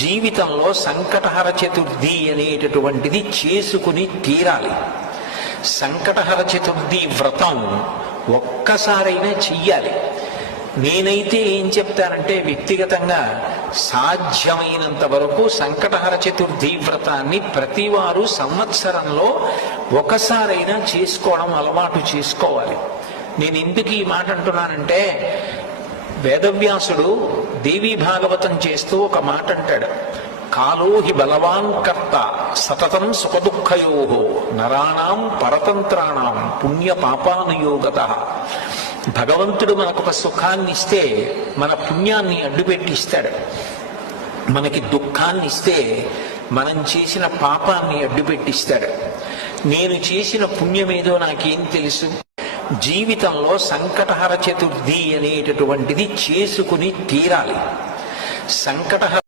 జీవితంలో సంకటహర చతుర్థి అనేటటువంటిది చేసుకుని తీరాలి. సంకటహర చతుర్థి వ్రతం ఒక్కసారైనా చెయ్యాలి. నేనైతే ఏం చెప్తానంటే వ్యక్తిగతంగా సాధ్యమైనంత వరకు సంకటహర చతుర్థి వ్రతాన్ని ప్రతివారు సంవత్సరంలో ఒకసారైనా చేసుకోవడం అలవాటు చేసుకోవాలి. నేను ఎందుకు ఈ మాట అంటున్నానంటే, వేదవ్యాసుడు దేవీ భాగవతం చేస్తూ ఒక మాట అంటాడు, కాలో హి బలవాన్ కర్త సతతం సుఖదుఃఖయో నరాణం పరతంత్రాణం పుణ్య పాపానుయోగత. భగవంతుడు మనకొక సుఖాన్ని ఇస్తే మన పుణ్యాన్ని అడ్డుపెట్టిస్తాడు, మనకి దుఃఖాన్ని ఇస్తే మనం చేసిన పాపాన్ని అడ్డుపెట్టిస్తాడు. నేను చేసిన పుణ్యమేదో నాకేం తెలుసు? జీవితంలో సంకటహర చతుర్థి అనేటటువంటిది చేసుకుని తీరాలి. సంకటహర